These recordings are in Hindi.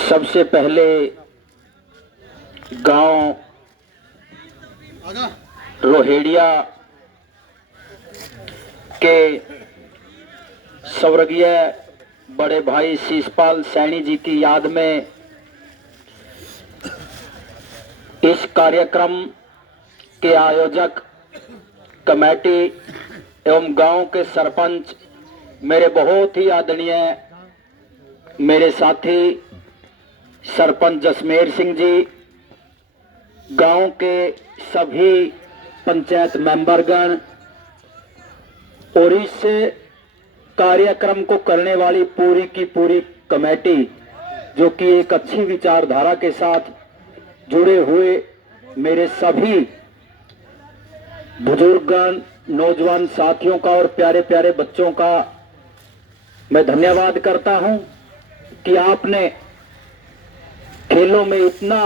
सबसे पहले गांव रोहेड़िया के स्वर्गीय बड़े भाई शीशपाल सैनी जी की याद में इस कार्यक्रम के आयोजक कमेटी एवं गांव के सरपंच मेरे बहुत ही आदरणीय मेरे साथी सरपंच जसमेर सिंह जी, गांव के सभी पंचायत मेंबरगण और इस कार्यक्रम को करने वाली पूरी की पूरी कमेटी, जो कि एक अच्छी विचारधारा के साथ जुड़े हुए मेरे सभी बुजुर्गगण, नौजवान साथियों का और प्यारे प्यारे बच्चों का मैं धन्यवाद करता हूं कि आपने खेलों में इतना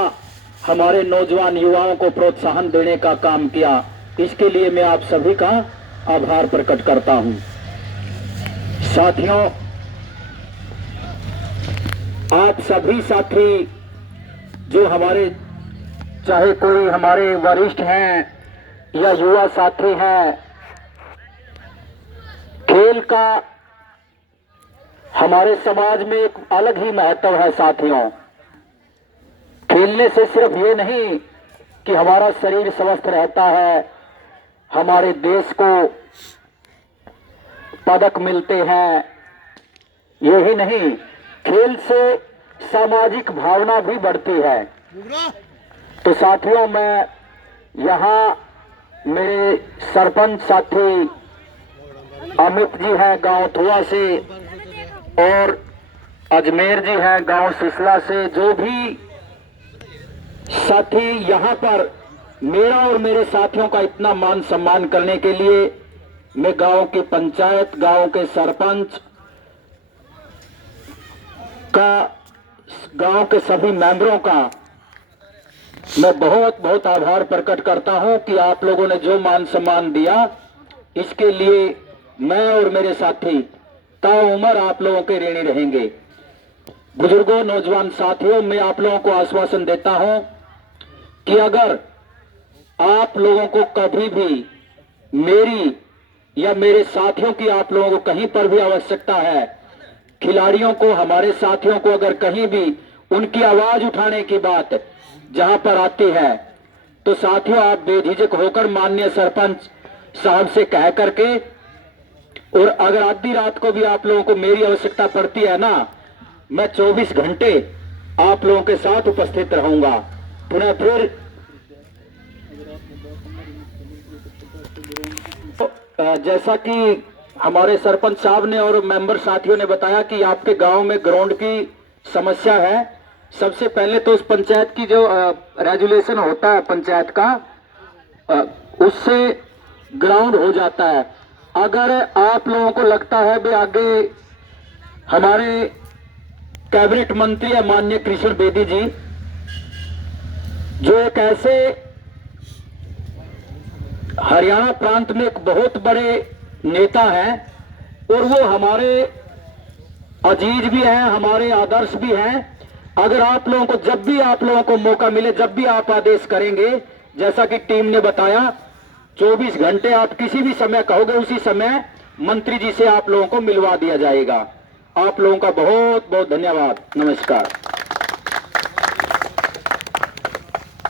हमारे नौजवान युवाओं को प्रोत्साहन देने का काम किया। इसके लिए मैं आप सभी का आभार प्रकट करता हूं। साथियों, आप सभी साथी जो हमारे, चाहे कोई हमारे वरिष्ठ हैं या युवा साथी हैं, खेल का हमारे समाज में एक अलग ही महत्व है। साथियों, खेलने से सिर्फ ये नहीं कि हमारा शरीर स्वस्थ रहता है, हमारे देश को पदक मिलते हैं, यही नहीं, खेल से सामाजिक भावना भी बढ़ती है। तो साथियों, मैं यहाँ मेरे सरपंच साथी अमित जी हैं गांव थुआ से और अजमेर जी हैं गांव सिसला से, जो भी साथी यहाँ पर मेरा और मेरे साथियों का इतना मान सम्मान करने के लिए मैं गांव की पंचायत, गांव के सरपंच का, गांव के सभी मेंबरों का मैं बहुत बहुत आभार प्रकट करता हूं कि आप लोगों ने जो मान सम्मान दिया, इसके लिए मैं और मेरे साथी ताउम्र आप लोगों के ऋणी रहेंगे। बुजुर्गों, नौजवान साथियों, मैं आप लोगों को आश्वासन देता हूं कि अगर आप लोगों को कभी भी मेरी या मेरे साथियों की, आप लोगों को कहीं पर भी आवश्यकता है, खिलाड़ियों को, हमारे साथियों को अगर कहीं भी उनकी आवाज उठाने की बात जहां पर आती है, तो साथियों आप बेझिझक होकर माननीय सरपंच साहब से कह करके, और अगर आधी रात को भी आप लोगों को मेरी आवश्यकता पड़ती है ना, मैं 24 घंटे आप लोगों के साथ उपस्थित रहूंगा। पुनः फिर जैसा कि हमारे सरपंच साहब ने और मेंबर साथियों ने बताया कि आपके गांव में ग्राउंड की समस्या है। सबसे पहले तो उस पंचायत की जो रेजुलेशन होता है पंचायत का, उससे ग्राउंड हो जाता है। अगर आप लोगों को लगता है भी आगे हमारे कैबिनेट मंत्री है माननीय कृष्ण बेदी जी, जो एक ऐसे हरियाणा प्रांत में एक बहुत बड़े नेता हैं और वो हमारे अजीज भी हैं, हमारे आदर्श भी हैं। अगर आप लोगों को, जब भी आप लोगों को मौका मिले, जब भी आप आदेश करेंगे, जैसा कि टीम ने बताया, 24 घंटे आप किसी भी समय कहोगे, उसी समय मंत्री जी से आप लोगों को मिलवा दिया जाएगा। आप लोगों का बहुत बहुत धन्यवाद। नमस्कार।